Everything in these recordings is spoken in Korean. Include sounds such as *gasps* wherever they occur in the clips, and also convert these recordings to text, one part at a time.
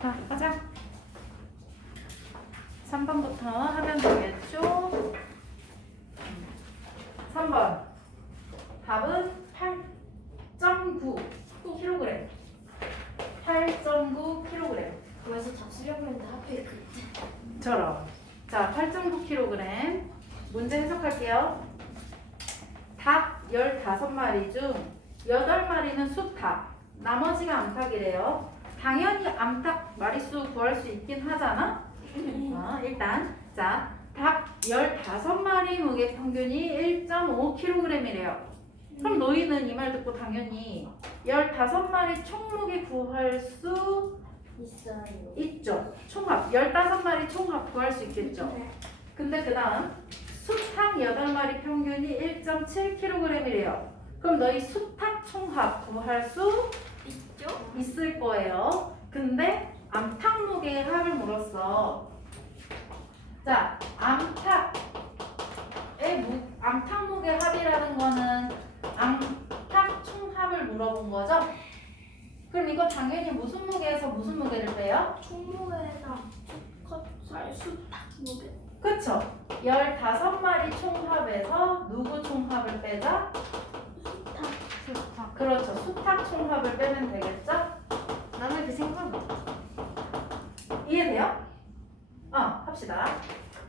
자, 가자. 3번부터 하면 되겠죠? 3번. 답은 8.9 kg. 8.9 kg. 그래서 잡수려고 했는데 하필 그 처럼. 자, 8.9kg. 문제 해석할게요. 닭 15마리 중 8마리는 수탉, 나머지가 암탉이래요. 당연히 암탉 마리수 구할 수 있긴 하잖아? 어, 일단, 자, 닭 15마리 무게 평균이 1.5kg이래요. 그럼 너희는 이말 듣고 당연히 15마리 총 무게 구할 수 있어요. 있죠. 총합 15마리 총합 구할 수 있겠죠. 근데 그 다음 수탉 8마리 평균이 1.7kg이래요. 그럼 너희 수탉 총합 구할 수 있죠? 있을 거예요. 근데 암탉 무게의 합을 물었어. 자, 암탉의 무, 암탉 무게 합이라는 거는 암탉 총합을 물어본 거죠? 그럼 이거 당연히 무슨 무게에서 무슨 무게를 빼요? 총무게에다 컷살 수탉 무게. 그쵸? 15마리 총합에서 누구 총합을 빼자? 수탉 총합을 빼면 되겠죠? 나는 그 생각 못. 이해돼요? 어, 합시다.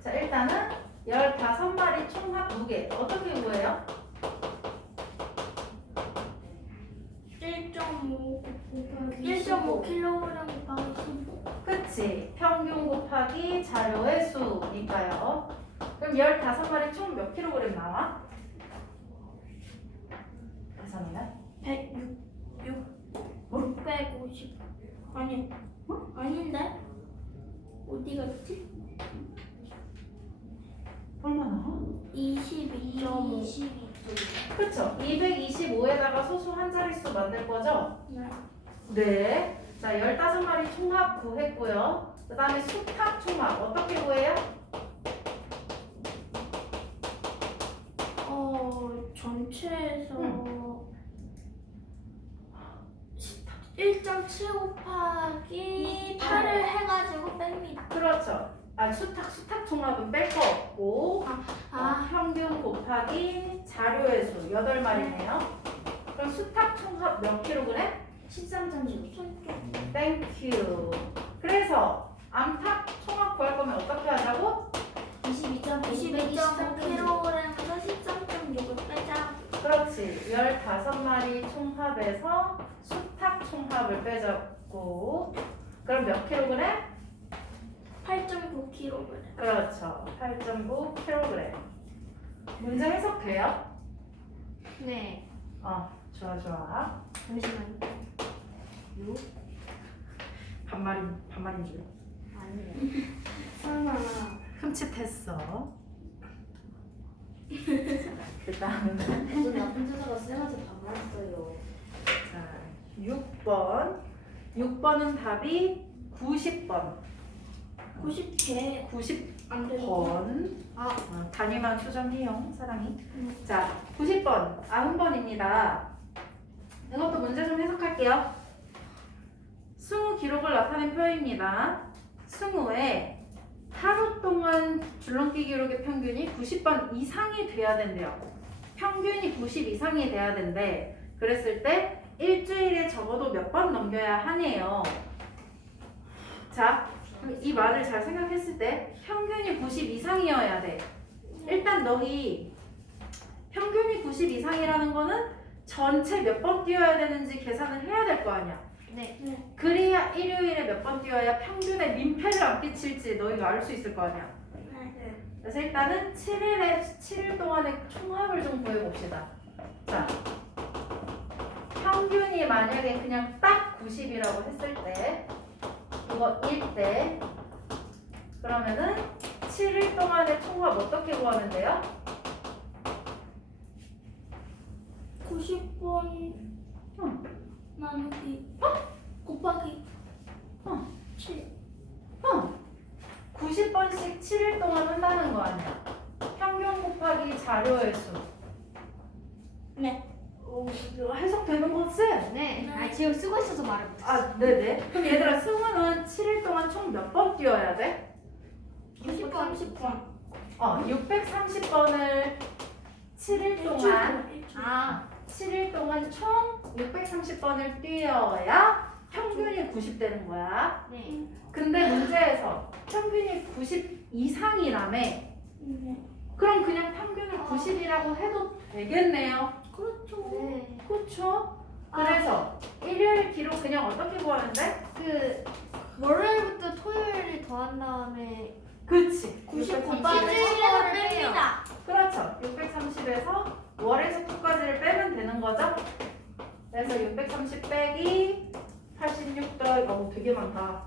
자, 일단은 15마리 총합 무게 어떻게 구해요? 1.5 1.5 kg 곱하기 15. 그치. 평균 곱하기 자료의 수니까요. 그럼 15마리 총 몇 킬로그램 나와? 계산이나? 106 650 아니 어? 아닌데 어디 갔지? 얼마나? 22.5 그쵸. 225에다가 소수 한 자릿수 만들 거죠? 네. 네. 자, 15마리 총합 구했고요. 그 다음에 수탉 총합 어떻게 구해요? 어 전체에서 응. 1.7 곱하기 8을 해가지고 뺍니다. 그렇죠. 아, 수탉, 수탉 총합은 뺄 거 없고, 어, 아 평균 곱하기 자료의 수 8마리네요. 그럼 수탉 총합 몇 킬로그램? 13.6. 땡큐. 그래서 암탉 총합 구할 거면 어떻게 하자고? 22.5kg에서 13.6을 빼자. 그렇지. 15마리 총합에서 수탉 총합을 빼자고. 그럼 몇 킬로그램? 8.9kg. 그렇죠. 8.9kg. 문제 해석돼요? 네. 어, 좋아, 좋아. 잠시만요. 반말이, 반말인 줄. 아니에요. *laughs* 설마. 흠칫했어. *laughs* 그 다음은, 오늘 나쁜 여자가 쌤한테 반말했어요. 자, 6번. 6번은 답이 90번. 90개 90번. 안 되고. 아, 어, 단위만 수정해요, 사랑이. 음. 자, 90번. 90번입니다. 이것도 문제 좀 해석할게요. 승우 기록을 나타낸 표입니다. 승우의 하루 동안 줄넘기 기록의 평균이 90번 이상이 돼야 된대요. 평균이 90 이상이 돼야 된대. 그랬을 때 일주일에 적어도 몇 번 넘겨야 하네요. 자, 그럼 이 말을 잘 생각했을 때 평균이 90 이상이어야 돼. 일단 너희 평균이 90 이상이라는 거는 전체 몇 번 뛰어야 되는지 계산을 해야 될 거 아니야. 네. 네. 그래야 일요일에 몇 번 뛰어야 평균에 민폐를 안 끼칠지 너희가 알 수 있을 거 아니야. 네. 그래서 일단은 7일에 7일 동안의 총합을 좀 구해봅시다. 자, 평균이 만약에 그냥 딱 90이라고 했을 때 이거 1대 그러면은 7일 동안의 총합 어떻게 구하면 돼요? 90번 응. 나누기 곱하기 어. 7. 어. 90번씩 7일 동안 한다는 거 아니야. 평균 곱하기 자료의 수. 네. 어, 해석되는 거지? 네. 아 지금 쓰고 있어서 말을 못했어. 아, 네네. 그럼 얘들아, 승우는 7일 총몇 번 뛰어야 돼? 90번 30번 어, 630번을 7일 동안 아 7일 동안 총 630번을 뛰어야 평균이 90 되는 거야. 네. 근데 문제에서 평균이 90 이상이라며 네. 그럼 그냥 평균을 90이라고 해도 되겠네요. 그렇죠 네. 그렇죠? 그래서 일요일 기록 그냥 어떻게 구하는데? 그 월요일부터 토요일을 더한 다음에 그치. 90 630. 곱하기 일주일에서 7을 빼요. 뺍니다 그렇죠. 630에서 월에서 토까지를 빼면 되는 거죠. 그래서 630 빼기 86 더하기 어 되게 많다.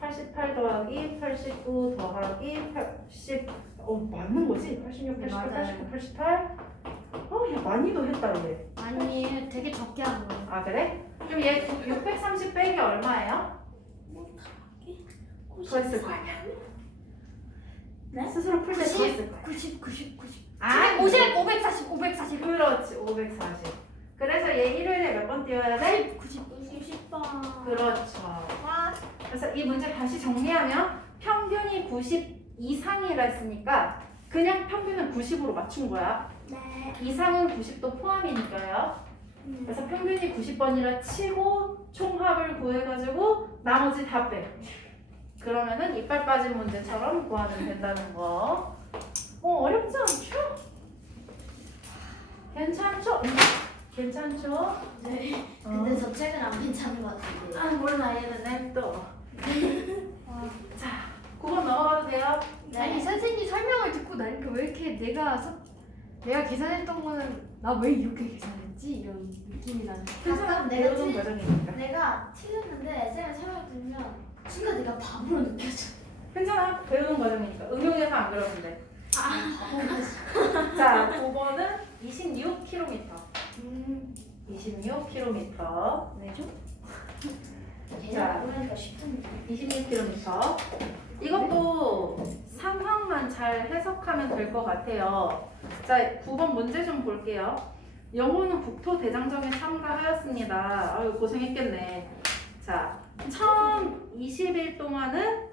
88 더하기 89 더하기 80 어, 맞는 거지? 86, 88, 맞아요. 89, 88 어, 야 많이 더 했다 얘. 아니 되게 적게 한 거예요. 아 그래? 그럼 얘 630 빼기 얼마예요? 더 했을 거야. 네? 스스로 풀 때더 했을 거야. 90, 90, 90. 아, 50, 540, 540. 그렇지 540. 그래서 얘 일요일에 몇번 뛰어야 돼? 90. 90번 그렇죠. 그래서 이 문제 다시 정리하면 평균이 90 이상이라 했으니까 그냥 평균은 90으로 맞춘 거야. 네 이상은 90도 포함이니까요. 그래서 평균이 90번이라 치고 총합을 구해가지고 나머지 다 빼. 그러면은 이빨 빠진 문제처럼 구하면 된다는 거. 어 어렵지 않죠? 괜찮죠? 음, 괜찮죠? 네. 어. 근데 저 책은 안 괜찮은 것 같은데. 아 몰라 얘는 냅둬. 자 9번 넘어가도 돼요? 아니 선생님 설명을 듣고 나니까 왜 이렇게 내가 서, 내가 계산했던 거는 나 왜 이렇게 계산했지 이런 느낌이 나는. 괜찮아 가끔 내가 배우는 틀- 과정이니까. 내가 틀렸는데 쌤의 설명 들으면 순간 내가 바보로 느껴져. 괜찮아 배우는 과정이니까 응용해서 안 그러면 돼. 자 9번은 26km. 음. 26km. 왜죠? 자. 쉽던데. 26km. 이것도 상황만 잘 해석하면 될 것 같아요. 자, 9번 문제 좀 볼게요. 영호는 국토 대장정에 참가하였습니다. 아유, 고생했겠네. 자, 처음 20일 동안은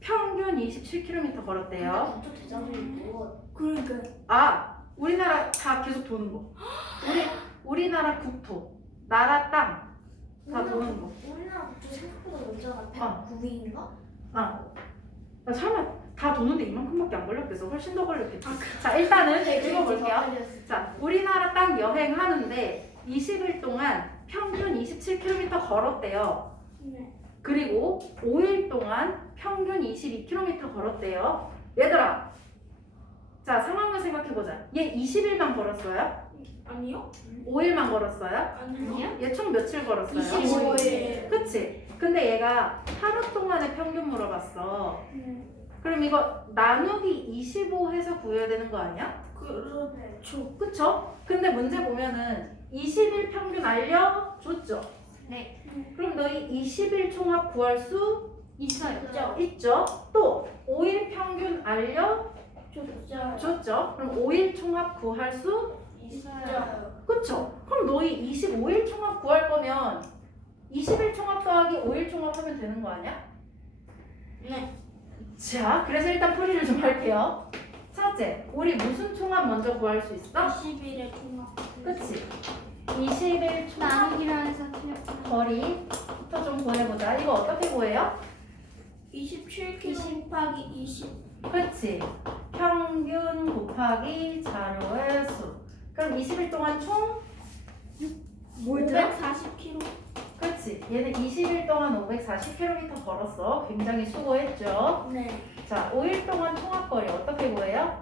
평균 27km 걸었대요. 또 대장정이 뭐? 그러니까 아, 우리나라 다 계속 도는 거. *gasps* 우리, 우리나라 국토, 나라 땅, 다 도는 거. 우리나라 국토 생각보다. 아. 109위인가? 아, 나 설마 다 도는데 이만큼밖에 안 걸렸겠어? 훨씬 더 걸렸겠지. 자, 일단은 읽어볼게요. 자, 우리나라 땅 여행하는데 20일 동안 평균 27km 걸었대요. 네. 그리고 5일 동안 평균 22km 걸었대요. 얘들아, 자 상황을 생각해보자. 얘 20일만 걸었어요? 아니요? 5일만 걸었어요? 아니요? 얘총 며칠 걸었어요? 25일. 그치? 근데 얘가 하루 동안의 평균 물어봤어. 네. 그럼 이거 나누기 25 해서 구해야 되는 거 아니야? 그렇죠 그쵸? 근데 문제 보면은 20일 평균 알려줬죠? 네. 그럼 너희 20일 총합 구할 수 있어요. 있죠. 있죠? 또 5일 평균 알려줬죠? 좋죠 그럼 5일 총합 구할 수 있어요 그쵸? 그럼 너희 25일 총합 구할 거면 20일 총합 더하기 5일 총합 하면 되는 거 아니야? 네 자, 그래서 일단 풀이를 좀 할게요. 첫째, 우리 무슨 총합 먼저 구할 수 있어? 20일에 통합 그치? 20일 총합 나누기로 해서 틀렸구나. 거리부터 좀 구해보자. 이거 어떻게 구해요? 27kg 곱하기 20 그치? 평균 곱하기 자료의 수. 그럼 20일 동안 총? 뭐였더라? 540kg 그치? 얘는 20일 동안 540km 걸었어. 굉장히 수고했죠? 네 자, 5일 동안 총합거리 어떻게 구해요?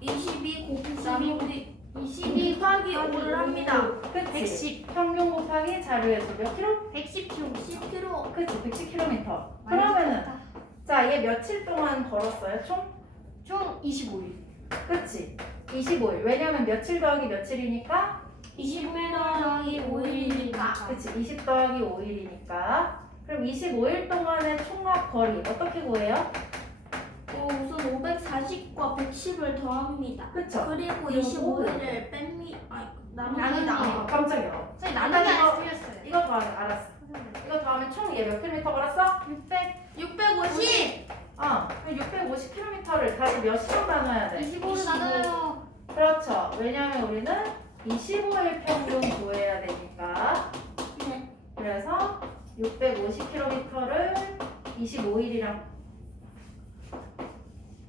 22 곱하기 나누기 22 곱하기 5를 합니다 그치? 110. 평균 곱하기 자료의 수몇 킬로? 110kg. 10kg 그치? 110km. 그러면은 자, 얘 며칠 동안 걸었어요? 총? 총 25일. 그치? 25일. 왜냐면 며칠 더하기 며칠이니까? 20일 더하기 5일이니까 그치? 20 더하기 5일이니까. 그럼 25일 동안의 총합 거리 어떻게 구해요? 어, 우선 540과 110을 더합니다 그쵸? 그리고 요거. 25일을 뺍니 아니 아, 나눕니다 깜짝이야. 선생님 일단 나누기 이거- 안 틀렸어요. 이거 더하면 알았어. 이거 더하면 총 얘 몇 킬로미터 걸었어? 600 650. 어, 650km를 다시 몇 시간 나눠야 돼? 25로 나눠요. 그렇죠. 왜냐하면 우리는 25일 평균 구해야 되니까. 네. 그래서 650km를 25일이랑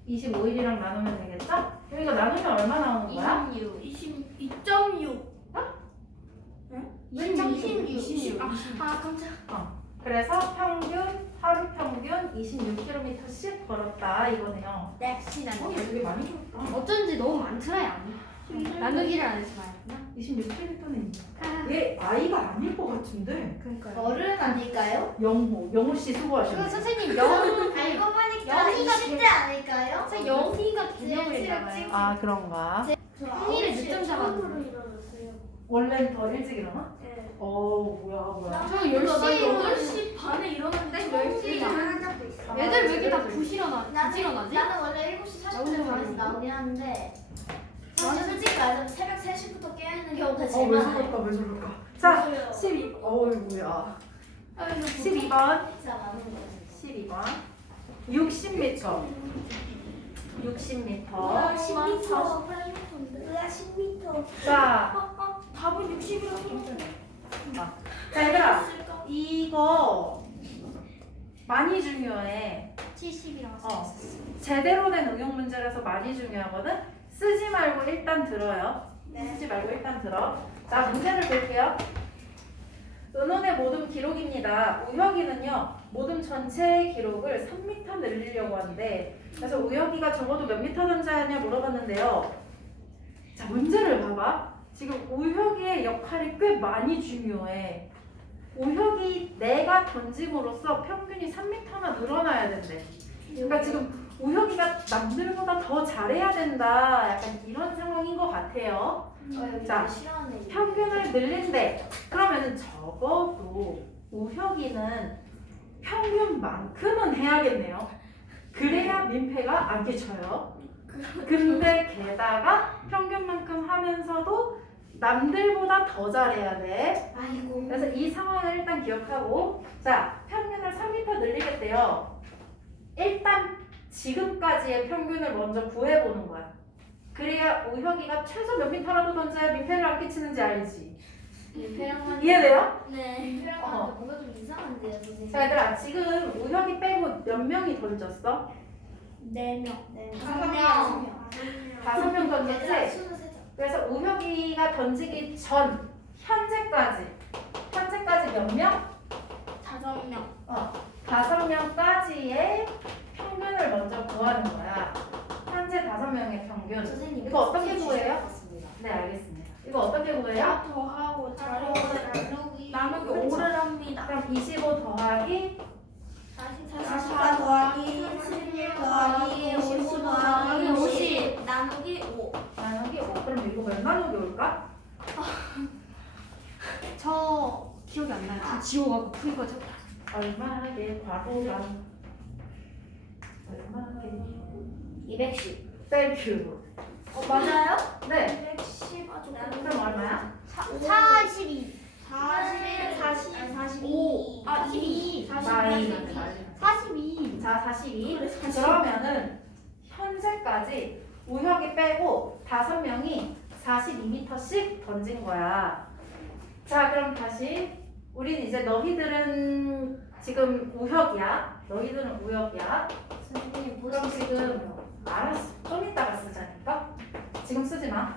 25일이랑 나누면 되겠죠? 그럼 이거 나누면 얼마 나오는 거야? 26. 22.6. 왜 26. 26? 아, 아 깜짝. 그래서 평균 하루 평균 26km씩 걸었다 이거네요. 네. 어, 얘 되게 많이 걸었다. 어쩐지 너무 많더라 야. 나누기를 안 해서 말했구나. 26km는 아, 얘 아이가 아닐 것 같은데. 그러니까요. 어른 아닐까요? 영호, 영호 씨 수고하셨네요. 선생님 영 *laughs* 알고 보니까 영희가 20대 아닐까요? 선생님 영희가 개념을 네, 읽어봐요. 아 그런가? 흥미를 늦점 잡았는데. 일어났어요. 원래는 더 일찍 일어나? 네. 어 뭐야 뭐야. 저 10시에 8시 반에 일어났는데 있어. 애들 왜 이렇게 다 부실어나? 나는, 부실어나지? 나는 원래 7시 40분에 방에서 나오긴 하는데 저는 솔직히 말하면 새벽 3시부터 깨어있는 경우가 제일 어왜 많아요. 저럴까 왜 저럴까. 자 맞아요. 12. 어이구야. 아이고, 12번. 진짜 많은 거예요. 12번. 60m. 60m. 우와 10m 48m인데 우와 10m 자, 아, 아, 답은 60이라고 자 얘들아 이거 많이 중요해. 70이라고 어. 제대로 된 응용 문제라서 많이 중요하거든. 쓰지 말고 일단 들어요. 네. 쓰지 말고 일단 들어. 자 문제를 볼게요. 은원의 모듬 기록입니다. 우혁이는요 모듬 전체의 기록을 3m 늘리려고 하는데 그래서 우혁이가 적어도 몇 미터 던져야 하냐 물어봤는데요. 자 문제를 봐봐. 지금 우혁이의 역할이 꽤 많이 중요해. 우혁이 내가 던짐으로써 평균이 3m나 늘어나야 된대. 그러니까 지금 우혁이가 남들보다 더 잘해야 된다. 약간 이런 상황인 것 같아요. 자, 자 싫어하는 평균을 늘린대. 그러면은 적어도 우혁이는 평균만큼은 해야겠네요. 그래야 민폐가 안 끼쳐요. 근데 게다가 평균만큼 하면서도 남들보다 더 잘해야 돼. 아이고 그래서 이 상황을 일단 기억하고 자 평균을 3m 늘리겠대요. 일단 지금까지의 평균을 먼저 구해보는 거야. 그래야 우혁이가 최소 몇 미터라도 던져야 민폐를 안 끼치는지 알지. 배랑만 이해돼요? 네 배랑만 어. 뭔가 좀 이상한데요 선생님 자 얘들아 지금 우혁이 빼고 몇 명이 던졌어? 4명 다섯 명. 명 다섯 명 던졌지? 23장 그래서 우혁이가 던지기 전 현재까지 현재까지 몇 명? 5명 어, 다섯 명까지의 평균을 먼저 구하는 거야. 현재 다섯 명의 평균. 선생님 이거 어떻게 구해요? 네, 알겠습니다. 이거 어떻게 구해요? 다 더하고 나누기 나누기 5를 합니다 그럼 25 더하기 44 더하기 16 더하기 55 더하기 50 나누기 5 5. 그럼 이거 몇 나누기 올까? *laughs* 저 기억이 안 나요. 다 지워가고 푼 거죠. 얼마게 과로랑 얼마게 210 땡큐. 어 맞아요? 네. 210 아주 그럼 얼마야? 42 41 40 42아22 마이너스 42. 자, 42. 그래, 42. 그러면은 현재까지 우혁이 빼고 다섯 명이 42m씩 던진 거야. 자, 그럼 다시 우린 이제 너희들은 지금 우혁이야. 너희들은 우혁이야. 선생님 그럼 지금 알았어. 좀 이따가 쓰자니까. 지금 쓰지 마.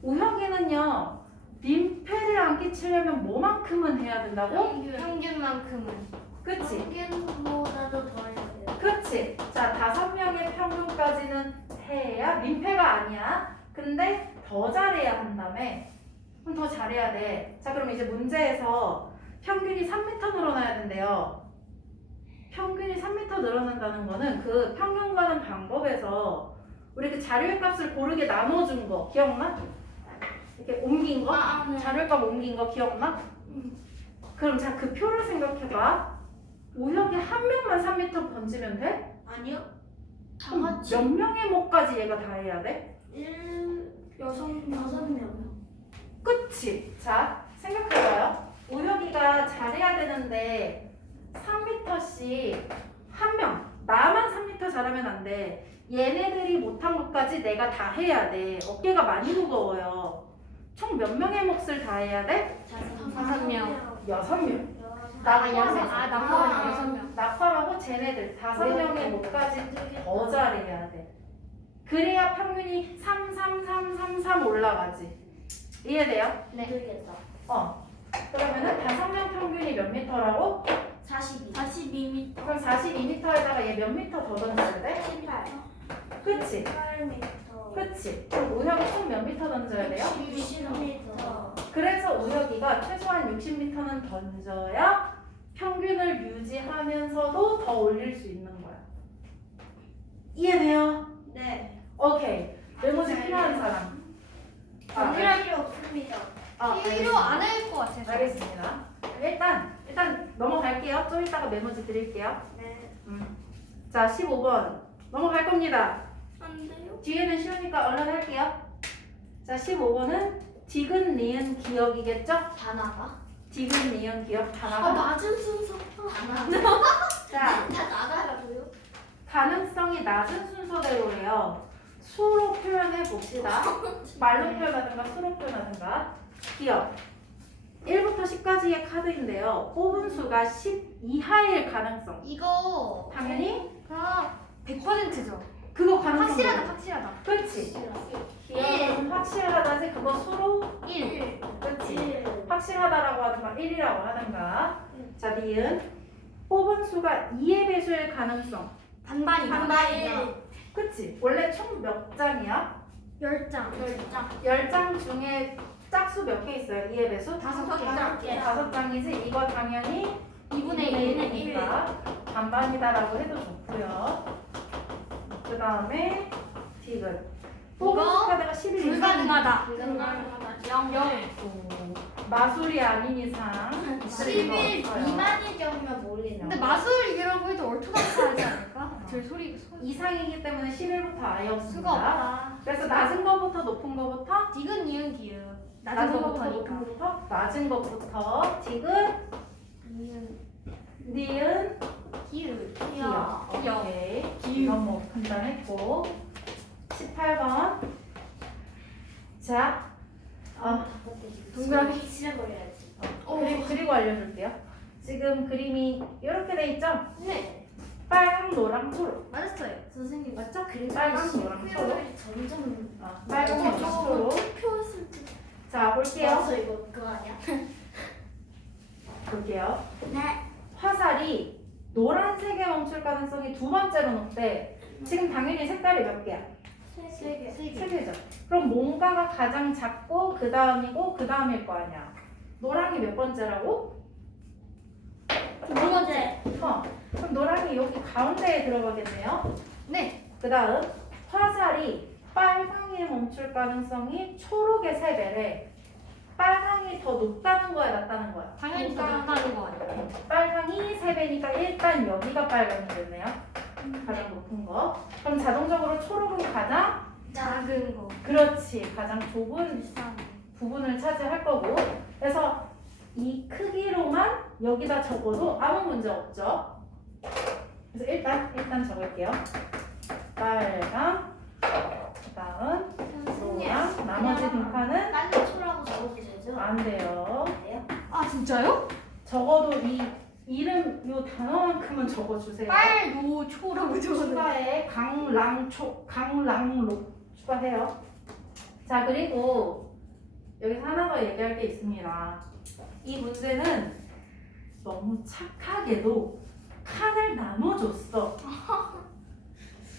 우혁이는요. 민폐를 안 끼치려면 뭐만큼은 해야 된다고? 평균만큼은. 그치? 평균보다도 더 해야 돼요 그치? 자, 다섯 명의 평균까지는 해야 민폐가 아니야. 근데 더 잘해야 한다며. 그럼 더 잘해야 돼. 자, 그럼 이제 문제에서 평균이 3m 늘어나야 된대요. 평균이 3m 늘어난다는 거는 그 평균 가는 방법에서 우리 그 자료의 값을 고르게 나눠준 거 기억나? 이렇게 옮긴 거? 아, 네. 자료의 값 옮긴 거 기억나? 그럼 자, 그 표를 생각해봐. 우혁이 한 명만 3m 던지면 돼? 아니요 다 그럼 같이 몇 명의 목까지 얘가 다 해야 돼? 1 여섯 여섯 명 그치? 자, 생각해봐요. 우혁이가 잘해야 되는데 없이 한 명, 나만 3m 잘하면 안 돼. 얘네들이 못한 것까지 내가 다 해야 돼. 어깨가 많이 무거워요. 총 몇 명의 몫을 다 해야 돼? 다섯 명. 여섯 명. 아, 여섯, 낙하하고 아, 남자가 여섯 명. 낙하하고 쟤네들 다섯 명의 몫까지 더 잘해야 돼. 그래야 평균이 3, 3, 3, 3, 3 올라가지. 이해돼요? 네. 모르겠다. 어. 그러면은 다섯 명 평균이 몇 미터라고? 42. 42m. 그럼 42m에다가 얘 몇 미터 더 던져야 돼? 18. 그치? 8m. 그치? 그럼 우혁이 총몇 미터 던져야 돼요? 60m. 그래서 우혁이가 최소한 60m는 던져야 평균을 유지하면서도 더 올릴 수 있는 거야. 이해돼요? 네. 오케이. 메모지 필요한 사람. 아, 정리할 필요 없습니다. 아, 필요 알겠습니다. 안 할 것 같아서. 알겠습니다. 일단 일단 넘어갈게요. 좀 이따가 메모지 드릴게요. 네. 음. 자, 15번 넘어갈 겁니다. 안 돼요? 뒤에는 쉬우니까 얼른 할게요. 자, 15번은 디귿, 니은, 기억이겠죠? 단아가? 디귿, 니은, 기억 아, 단어가. 낮은 순서. *laughs* 자, 다 나가라고요? 가능성이 낮은 순서대로예요. 수로 표현해 봅시다. *laughs* 말로 표현하든가 수로 표현하든가. 기억. 1부터 10까지의 카드인데요. 뽑은 수가 10 이하일 가능성. 이거 당연히 그럼 100%죠. 그거 가능성. 확실하다, 확실하다. 그렇지. 기억은 확실하다지 그거 수로 1. 확실하다라고 하든가 1이라고 하든가. 자, 니은. 뽑은 수가 2의 배수일 가능성. 반반이다. 반반이다. 그치? 원래 총 몇 장이야? 10장. 열 장. 10장 중에 짝수 몇 개 있어요? 2의 배수? 다섯 개. 다섯 개. 다섯 장이지? 이거 당연히 2분의 1은 1. 1이니까 반반이다라고 해도 좋고요. 그 다음에 디귿. 뽑은 이거 수가 내가 11 이상. 불가능하다. 불가능하다. 0. 0. 마술이 아닌 이상. 11 없어요. 미만일 경우면 모르겠네. 근데 마술이라고 해도 얼토당토 하지 않을까? *laughs* 제 소리 소리 이상이기 때문에 11부터 아예 수가 없습니다. 없다. 그래서 낮은 거부터 높은 거부터 디귿 니은 기읍. 낮은 낮은 거부터 거부터니까. 높은 거부터 낮은 거부터 디귿, 니은 니은, 기읍. 기역. 기역. 오케이. 이건 뭐 간단했고 18번 자 아, 동그라미. 칠해버려야지. 그리, 그리고 알려줄게요. 지금 그림이 이렇게 돼 있죠? 네. 빨강, 노랑, 초록 맞았어요. 선생님. 맞죠? 빨강, 노랑, 초록 점점. 어, 빨강, 노랑, 초록 때. 자 볼게요. 저 이거 그거 아니야? *laughs* 볼게요. 네. 화살이 노란색에 멈출 가능성이 두 번째로 높대. 지금 당연히 색깔이 몇 개야? 세 개. 세 개죠. 그럼 뭔가가 가장 작고 그 다음이고 그 다음일 거 아니야. 노랑이 몇 번째라고? 두 번째. 어. 그럼 노랑이 여기 가운데에 들어가겠네요. 네. 그 다음 화살이 빨강에 멈출 가능성이 초록의 세 배래. 빨강이 더 높다는 거야, 낮다는 거야? 당연히 더 높다는 거 아니에요? 빨강이 세 배니까 일단 여기가 빨강이 됐네요. 가장 높은 거. 그럼 자동적으로 초록은 가장 작은 거. 그렇지 가장 좁은 비싼 거. 부분을 차지할 거고 그래서 이 크기로만 여기다 적어도 아무 문제 없죠. 그래서 일단 일단 적을게요. 빨강, 그다음 노랑, 나머지 등판은 빨리 초라고 적어도 되죠? 안 돼요. 돼요? 아 진짜요? 적어도 이 이름 요 단어만큼은 적어주세요. 빨노초라고 적었는데. 추가에 강랑초, 강랑로 추가해요. 자 그리고 여기서 하나 더 얘기할 게 있습니다. 이 문제는 너무 착하게도 칸을 나눠줬어. *laughs*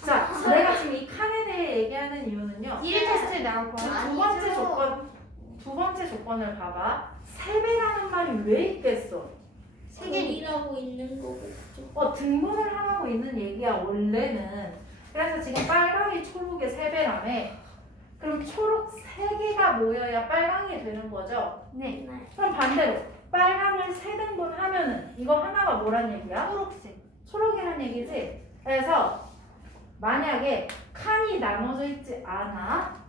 자, 내가 지금 이 칸에 대해 얘기하는 이유는요. 1일 테스트에 나올 그 거야. 두 번째 아니죠. 조건, 두 번째 조건을 봐봐. 세 배라는 말이 왜 있겠어? 세 개니. 일하고 있는 거겠죠. 어, 등분을 하라고 있는 얘기야, 원래는. 그래서 지금 빨강이 초록의 세배라며 그럼 초록 세개가 모여야 빨강이 되는 거죠? 네. 그럼 반대로, 빨강을 세 등분 하면은, 이거 하나가 뭐란 얘기야? 초록색. 초록이란 얘기지? 그래서, 만약에 칸이 나눠져 있지 않아,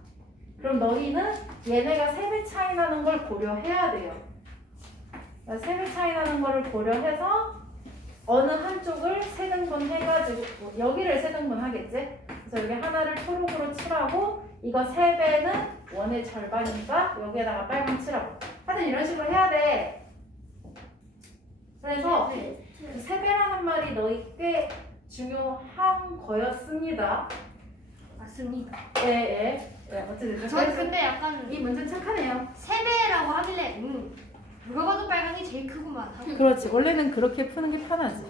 그럼 너희는 얘네가 세배 차이 나는 걸 고려해야 돼요. 세배 차이 나는 거를 고려해서 어느 한쪽을 등분 해가지고 뭐 여기를 세 등분 하겠지? 그래서 여기 하나를 초록으로 칠하고 이거 세 배는 원의 절반이니까 여기에다가 빨강 칠하고 하여튼 이런 식으로 해야 돼. 그래서 세 배라는 말이 너희 꽤 중요한 거였습니다. 맞습니다. 예, 예. 예, 어쨌든 저는 근데 약간 이 문제 착하네요. 세배라고 하길래 음 누가 봐도 빨강이 제일 크구만 그렇지. 원래는 그렇게 푸는 게 편하지.